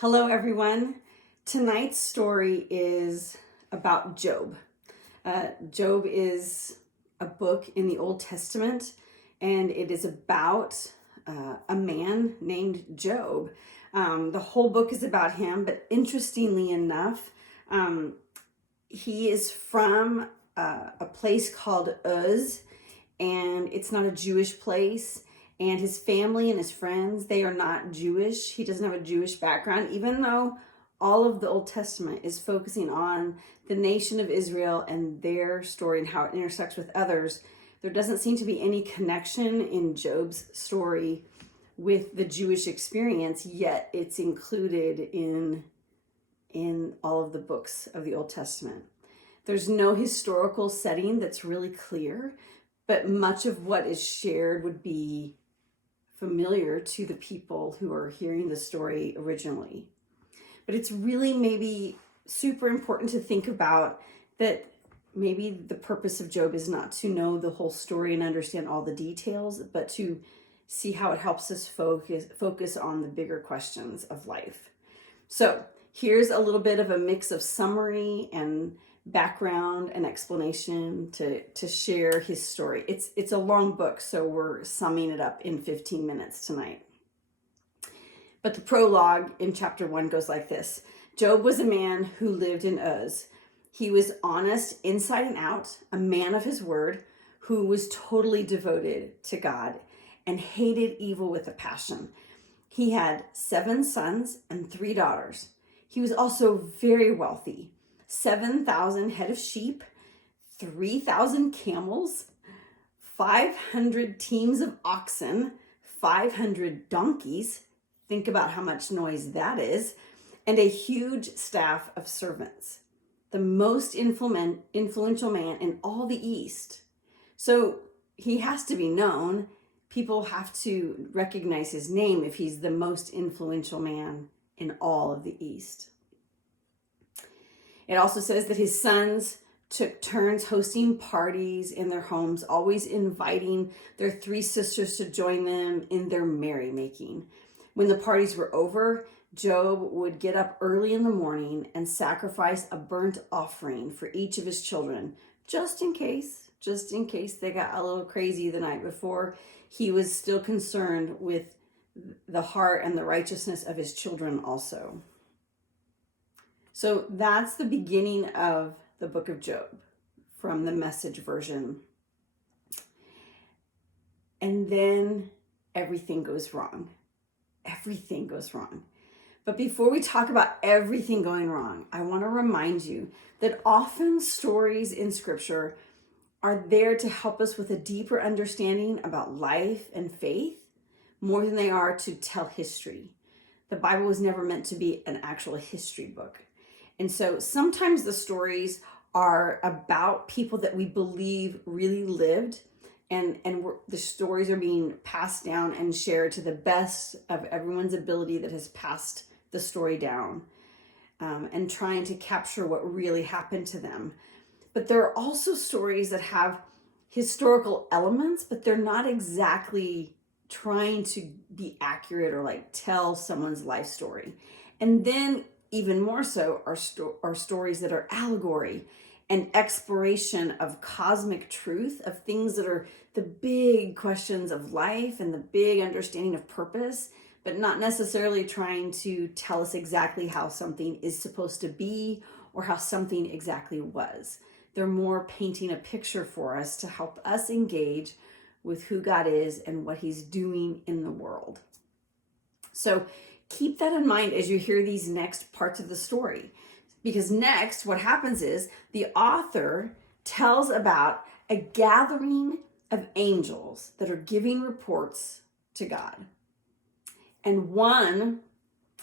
Hello, everyone. Tonight's story is about Job. Job is a book in the Old Testament, and it is about a man named Job. The whole book is about him, but interestingly enough, he is from a place called Uz, and it's not a Jewish place. And his family and his friends, they are not Jewish. He doesn't have a Jewish background, even though all of the Old Testament is focusing on the nation of Israel and their story and how it intersects with others. There doesn't seem to be any connection in Job's story with the Jewish experience, yet it's included in all of the books of the Old Testament. There's no historical setting that's really clear, but much of what is shared would be familiar to the people who are hearing the story originally. But it's really maybe super important to think about that maybe the purpose of Job is not to know the whole story and understand all the details, but to see how it helps us focus on the bigger questions of life. So here's a little bit of a mix of summary and background and explanation to share his story. It's a long book, so we're summing it up in 15 minutes tonight. But the prologue in chapter 1 goes like this. Job was a man who lived in Uz. He was honest inside and out, a man of his word, who was totally devoted to God and hated evil with a passion. He had 7 sons and 3 daughters. He was also very wealthy. 7,000 head of sheep, 3,000 camels, 500 teams of oxen, 500 donkeys. Think about how much noise that is. And a huge staff of servants. The most influential man in all the East. So he has to be known. People have to recognize his name if he's the most influential man in all of the East. It also says that his sons took turns hosting parties in their homes, always inviting their 3 sisters to join them in their merrymaking. When the parties were over, Job would get up early in the morning and sacrifice a burnt offering for each of his children, just in case they got a little crazy the night before. He was still concerned with the heart and the righteousness of his children also. So that's the beginning of the book of Job from the Message version. And then everything goes wrong. Everything goes wrong. But before we talk about everything going wrong, I want to remind you that often stories in Scripture are there to help us with a deeper understanding about life and faith more than they are to tell history. The Bible was never meant to be an actual history book. And so sometimes the stories are about people that we believe really lived, and the stories are being passed down and shared to the best of everyone's ability that has passed the story down, and trying to capture what really happened to them. But there are also stories that have historical elements, but they're not exactly trying to be accurate or like tell someone's life story. And then even more so are stories that are allegory and exploration of cosmic truth, of things that are the big questions of life and the big understanding of purpose, but not necessarily trying to tell us exactly how something is supposed to be or how something exactly was. They're more painting a picture for us to help us engage with who God is and what he's doing in the world. So keep that in mind as you hear these next parts of the story. Because next, what happens is the author tells about a gathering of angels that are giving reports to God. And one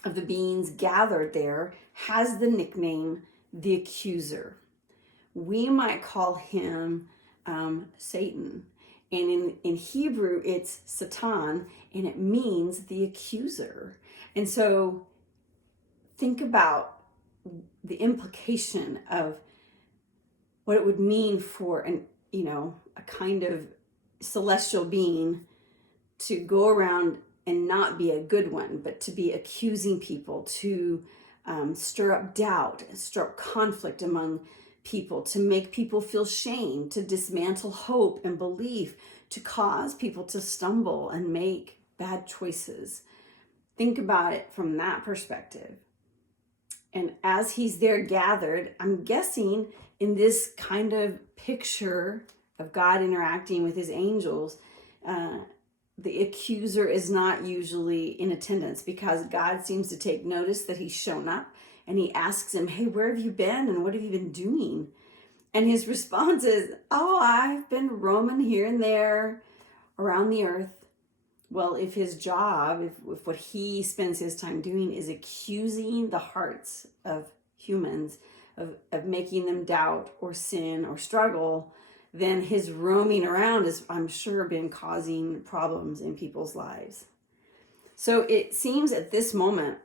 of the beings gathered there has the nickname the Accuser. We might call him Satan. And in Hebrew, it's Satan, and it means the accuser. And so think about the implication of what it would mean for a kind of celestial being to go around and not be a good one, but to be accusing people, to stir up doubt, stir up conflict among people, to make people feel shame, to dismantle hope and belief, to cause people to stumble and make bad choices. Think about it from that perspective. And as he's there gathered, I'm guessing in this kind of picture of God interacting with his angels, the accuser is not usually in attendance, because God seems to take notice that he's shown up, and he asks him, hey, where have you been and what have you been doing? And his response is, oh, I've been roaming here and there around the earth. Well, if his job, if what he spends his time doing is accusing the hearts of humans, of making them doubt or sin or struggle, then his roaming around has, I'm sure, been causing problems in people's lives. So it seems at this moment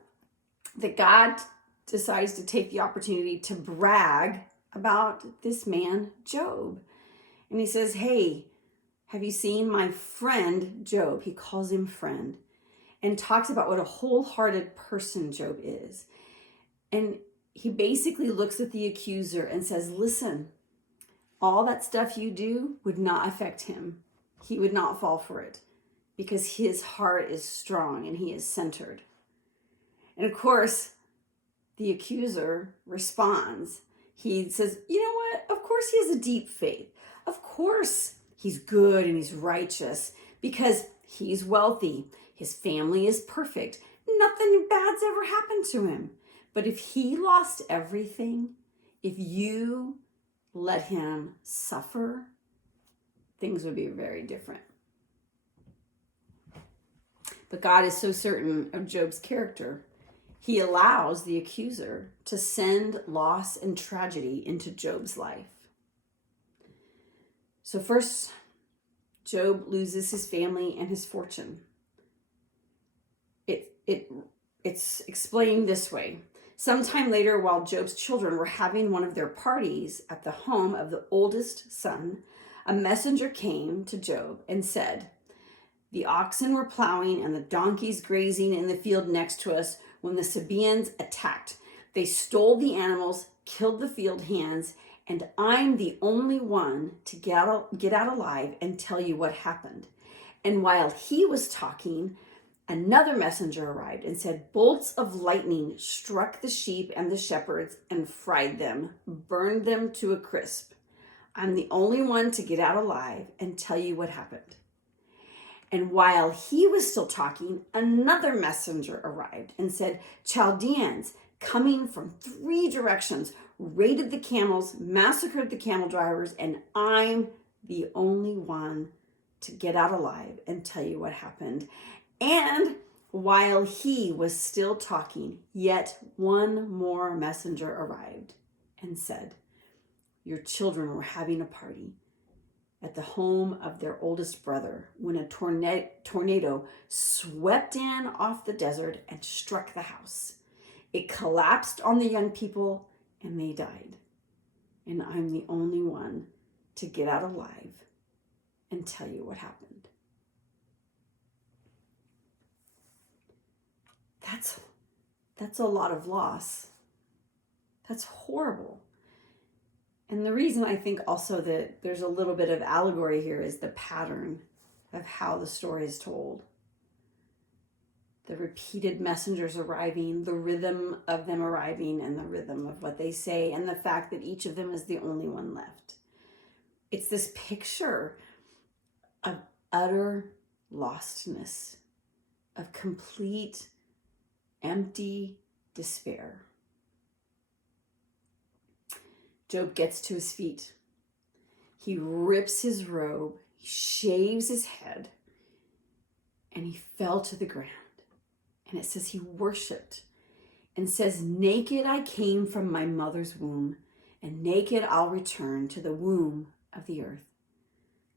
that God decides to take the opportunity to brag about this man, Job. And he says, hey, have you seen my friend Job? He calls him friend, and talks about what a wholehearted person Job is. And he basically looks at the accuser and says, listen, all that stuff you do would not affect him. He would not fall for it, because his heart is strong and he is centered. And of course, the accuser responds. He says, you know what? Of course he has a deep faith. Of course he's good and he's righteous, because he's wealthy. His family is perfect. Nothing bad's ever happened to him. But if he lost everything, if you let him suffer, things would be very different. But God is so certain of Job's character, he allows the accuser to send loss and tragedy into Job's life. So first, Job loses his family and his fortune. It's explained this way. Sometime later, while Job's children were having one of their parties at the home of the oldest son, a messenger came to Job and said, the oxen were plowing and the donkeys grazing in the field next to us when the Sabaeans attacked. They stole the animals, killed the field hands, and I'm the only one to get out alive and tell you what happened. And while he was talking, another messenger arrived and said, bolts of lightning struck the sheep and the shepherds and fried them, burned them to a crisp. I'm the only one to get out alive and tell you what happened. And while he was still talking, another messenger arrived and said, Chaldeans coming from 3 directions raided the camels, massacred the camel drivers, and I'm the only one to get out alive and tell you what happened. And while he was still talking, yet one more messenger arrived and said, your children were having a party at the home of their oldest brother when a tornado swept in off the desert and struck the house. It collapsed on the young people and they died. And I'm the only one to get out alive and tell you what happened. That's a lot of loss. That's horrible. And the reason I think also that there's a little bit of allegory here is the pattern of how the story is told. The repeated messengers arriving, the rhythm of them arriving, and the rhythm of what they say, and the fact that each of them is the only one left. It's this picture of utter lostness, of complete empty despair. Job gets to his feet. He rips his robe, he shaves his head, and he fell to the ground. And it says he worshiped and says, naked I came from my mother's womb, and naked I'll return to the womb of the earth.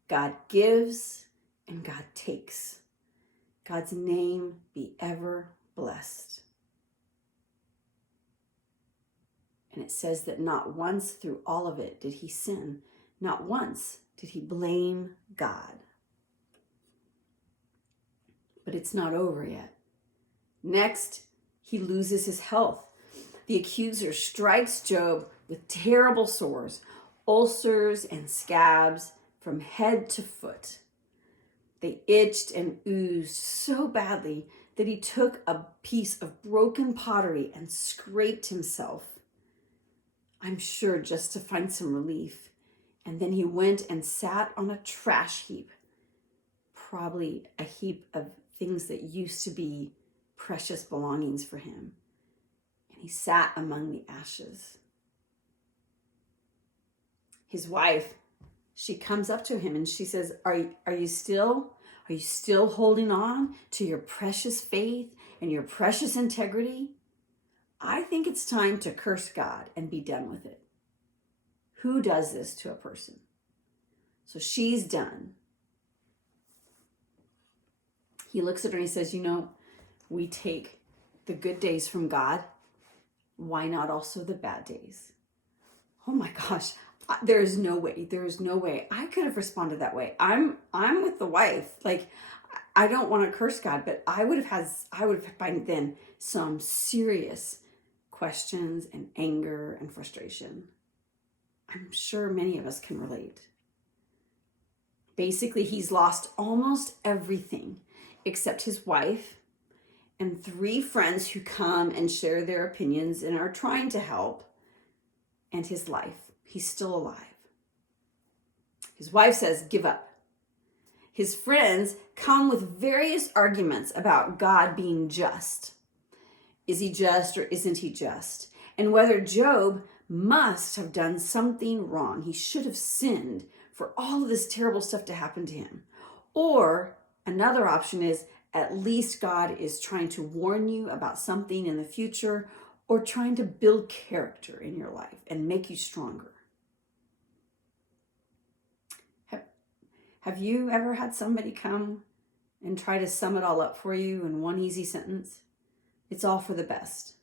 God gives and God takes. God's name be ever blessed. And it says that not once through all of it did he sin. Not once did he blame God. But But it's not over yet. Next, he loses his health. The accuser strikes Job with terrible sores, ulcers and scabs from head to foot. They itched and oozed so badly that he took a piece of broken pottery and scraped himself, I'm sure just to find some relief. And then he went and sat on a trash heap, probably a heap of things that used to be precious belongings for him. And he sat among the ashes. His wife, she comes up to him and she says, are you still holding on to your precious faith and your precious integrity? I think it's time to curse God and be done with it. Who does this to a person? So she's done. He looks at her and he says, we take the good days from God. Why not also the bad days? Oh my gosh, there is no way. I could have responded that way. I'm with the wife. Like, I don't want to curse God, but I would have by then some serious questions and anger and frustration. I'm sure many of us can relate. Basically, he's lost almost everything except his wife and 3 friends who come and share their opinions and are trying to help, and his life. He's still alive. His wife says, give up. His friends come with various arguments about God being just. Is he just or isn't he just? And whether Job must have done something wrong. He should have sinned for all of this terrible stuff to happen to him. Or another option is, at least God is trying to warn you about something in the future, or trying to build character in your life and make you stronger. Have you ever had somebody come and try to sum it all up for you in one easy sentence? It's all for the best.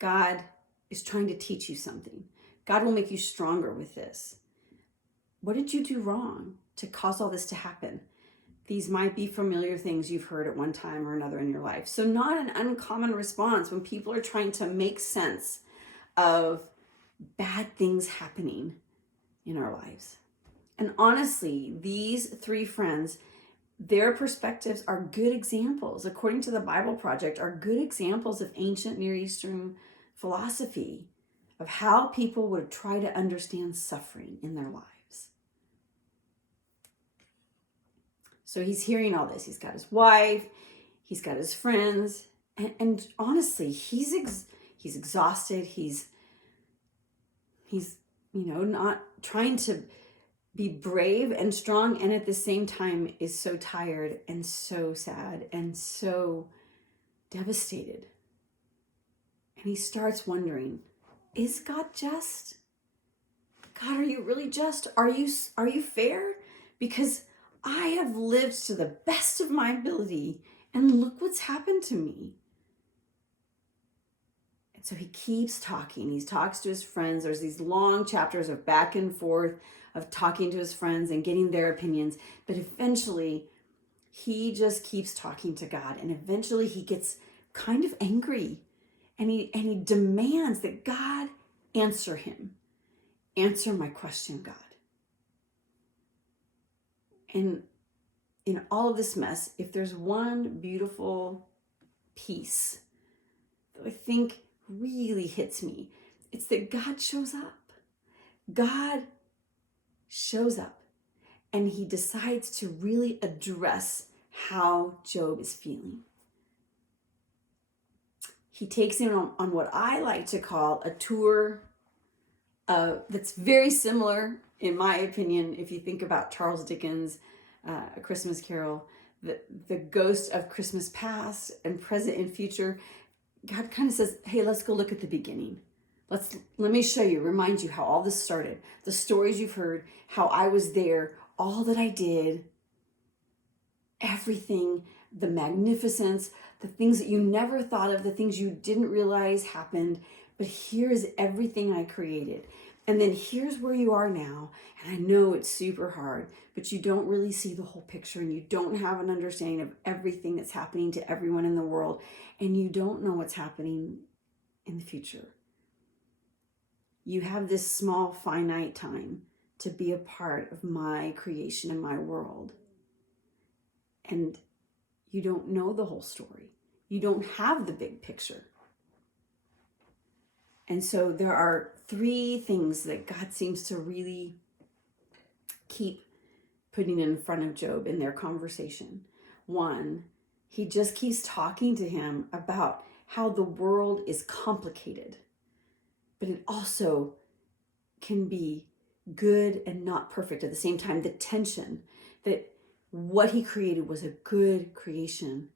God is trying to teach you something. God will make you stronger with this. What did you do wrong to cause all this to happen? These might be familiar things you've heard at one time or another in your life. So not an uncommon response when people are trying to make sense of bad things happening in our lives. And honestly, these 3 friends, their perspectives are good examples, according to the Bible Project, are good examples of ancient Near Eastern philosophy of how people would try to understand suffering in their lives. So he's hearing all this. He's got his wife, he's got his friends, and honestly, he's exhausted. He's not trying to be brave and strong, and at the same time is so tired and so sad and so devastated. And he starts wondering, is God just? God, are you really just? Are you fair? Because I have lived to the best of my ability, and look what's happened to me. And so he keeps talking. He talks to his friends. There's these long chapters of back and forth of talking to his friends and getting their opinions. But eventually, he just keeps talking to God. And eventually, he gets kind of angry. And he demands that God answer him. Answer my question, God. And in all of this mess, if there's one beautiful piece that I think really hits me, it's that God shows up. God shows up, and he decides to really address how Job is feeling. He takes him on what I like to call a tour that's very similar, in my opinion, if you think about Charles Dickens' A Christmas Carol, the ghost of Christmas past and present and future. God kind of says, hey, let's go look at the beginning. Let me show you, remind you how all this started. The stories you've heard, how I was there, all that I did, everything, the magnificence, the things that you never thought of, the things you didn't realize happened. But here is everything I created. And then here's where you are now. And I know it's super hard, but you don't really see the whole picture and you don't have an understanding of everything that's happening to everyone in the world. And you don't know what's happening in the future. You have this small, finite time to be a part of my creation and my world. And you don't know the whole story. You don't have the big picture. And so there are 3 things that God seems to really keep putting in front of Job in their conversation. 1, he just keeps talking to him about how the world is complicated, but it also can be good and not perfect at the same time. The tension that what he created was a good creation,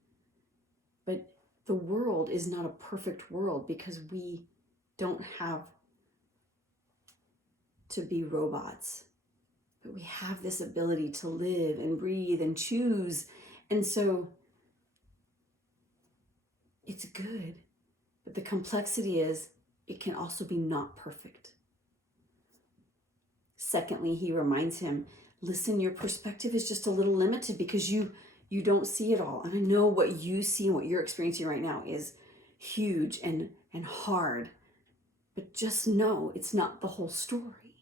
but the world is not a perfect world because we don't have to be robots, but we have this ability to live and breathe and choose. And so it's good, but the complexity is it can also be not perfect. Secondly, he reminds him, listen, your perspective is just a little limited because you don't see it all. And I know what you see and what you're experiencing right now is huge and hard, but just know it's not the whole story.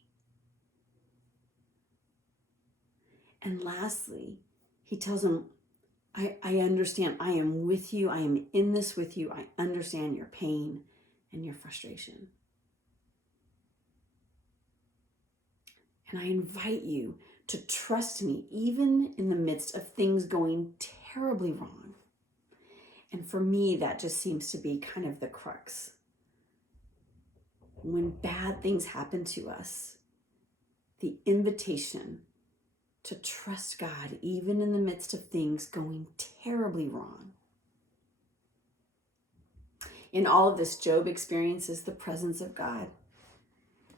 And lastly, he tells him, I understand. I am with you. I am in this with you. I understand your pain and your frustration. And I invite you to trust me even in the midst of things going terribly wrong. And for me, that just seems to be kind of the crux. When bad things happen to us, the invitation to trust God even in the midst of things going terribly wrong. In all of this, Job experiences the presence of God.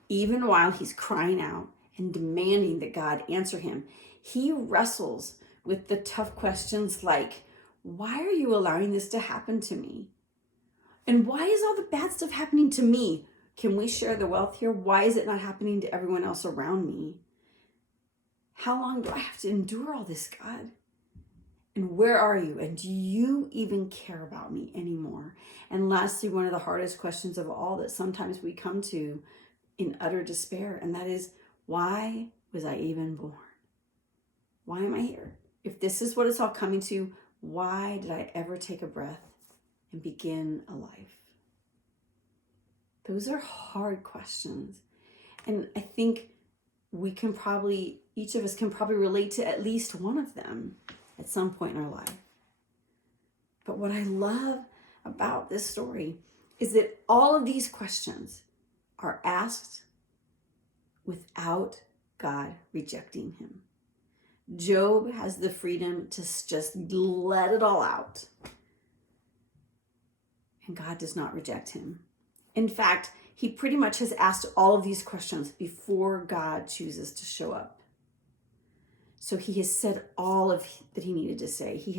Even while he's crying out and demanding that God answer him, he wrestles with the tough questions like, why are you allowing this to happen to me? And why is all the bad stuff happening to me? Can we share the wealth here? Why is it not happening to everyone else around me? How long do I have to endure all this, God? And where are you? And do you even care about me anymore? And lastly, one of the hardest questions of all that sometimes we come to in utter despair, and that is, why was I even born? Why am I here? If this is what it's all coming to, why did I ever take a breath and begin a life? Those are hard questions. And I think each of us can probably relate to at least one of them at some point in our life. But what I love about this story is that all of these questions are asked without God rejecting him. Job has the freedom to just let it all out. And God does not reject him. In fact, he pretty much has asked all of these questions before God chooses to show up. So he has said all of that he needed to say. He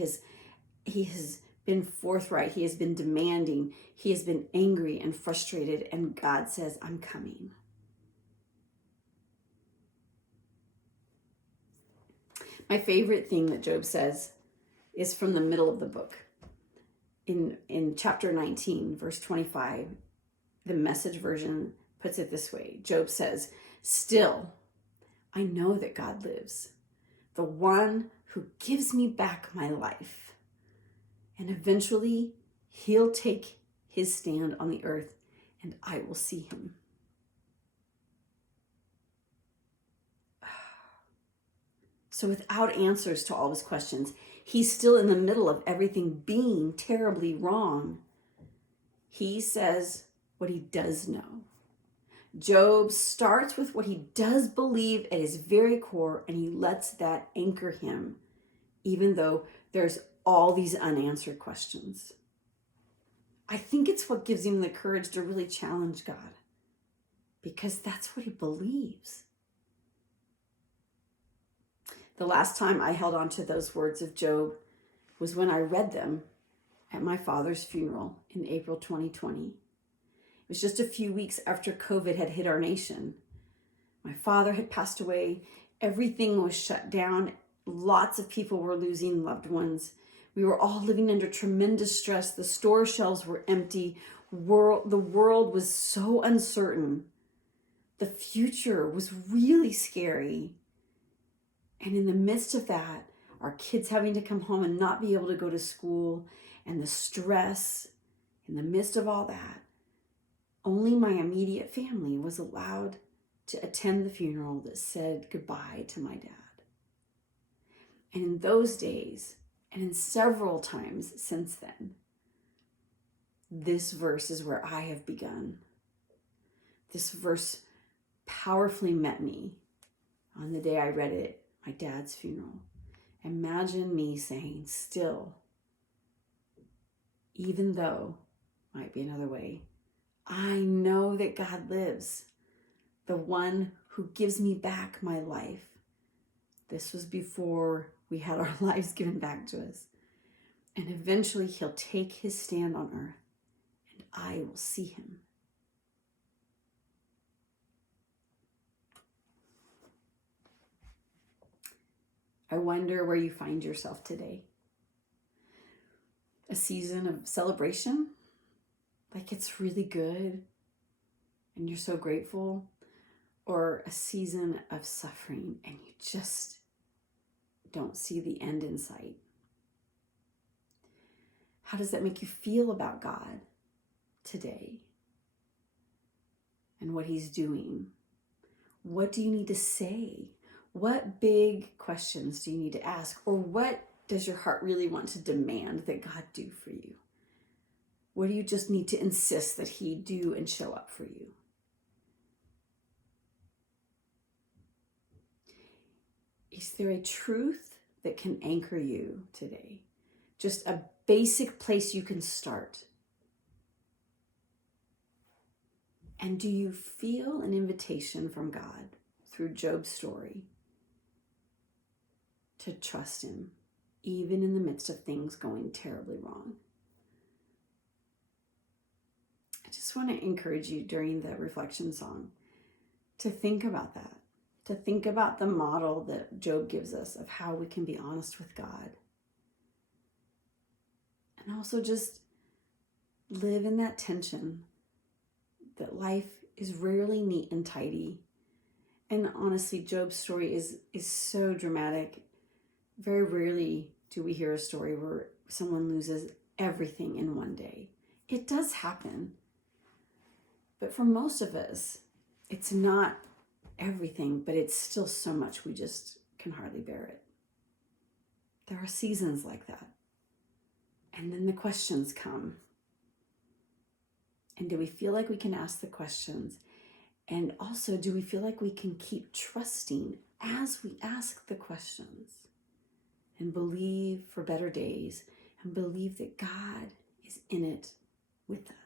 has been forthright. He has been demanding. He has been angry and frustrated. And God says, I'm coming. My favorite thing that Job says is from the middle of the book. In chapter 19, verse 25, the Message version puts it this way. Job says, still, I know that God lives, the one who gives me back my life. And eventually, he'll take his stand on the earth and I will see him. So without answers to all his questions, he's still in the middle of everything being terribly wrong. He says what he does know. Job starts with what he does believe at his very core, and he lets that anchor him, even though there's all these unanswered questions. I think it's what gives him the courage to really challenge God, because that's what he believes. The last time I held on to those words of Job was when I read them at my father's funeral in April 2020. It was just a few weeks after COVID had hit our nation. My father had passed away. Everything was shut down. Lots of people were losing loved ones. We were all living under tremendous stress. The store shelves were empty. The world was so uncertain. The future was really scary. And in the midst of that, our kids having to come home and not be able to go to school, and the stress, in the midst of all that, only my immediate family was allowed to attend the funeral that said goodbye to my dad. And in those days, and in several times since then, this verse is where I have begun. This verse powerfully met me on the day I read it at my dad's funeral. Imagine me saying, still, even though, might be another way, I know that God lives, the one who gives me back my life. This was before we had our lives given back to us. And eventually he'll take his stand on earth, and I will see him. I wonder where you find yourself today. A season of celebration, like it's really good and you're so grateful, or a season of suffering and you just don't see the end in sight. How does that make you feel about God today and what he's doing? What do you need to say? What big questions do you need to ask? Or what does your heart really want to demand that God do for you? What do you just need to insist that he do and show up for you? Is there a truth that can anchor you today? Just a basic place you can start. And do you feel an invitation from God through Job's story to trust him, even in the midst of things going terribly wrong? I just want to encourage you during the reflection song to think about that, to think about the model that Job gives us of how we can be honest with God. And also just live in that tension that life is rarely neat and tidy. And honestly, Job's story is so dramatic. Very rarely do we hear a story where someone loses everything in one day. It does happen. But for most of us, it's not everything, but it's still so much we just can hardly bear it. There are seasons like that. And then the questions come. And do we feel like we can ask the questions? And also, do we feel like we can keep trusting as we ask the questions and believe for better days and believe that God is in it with us?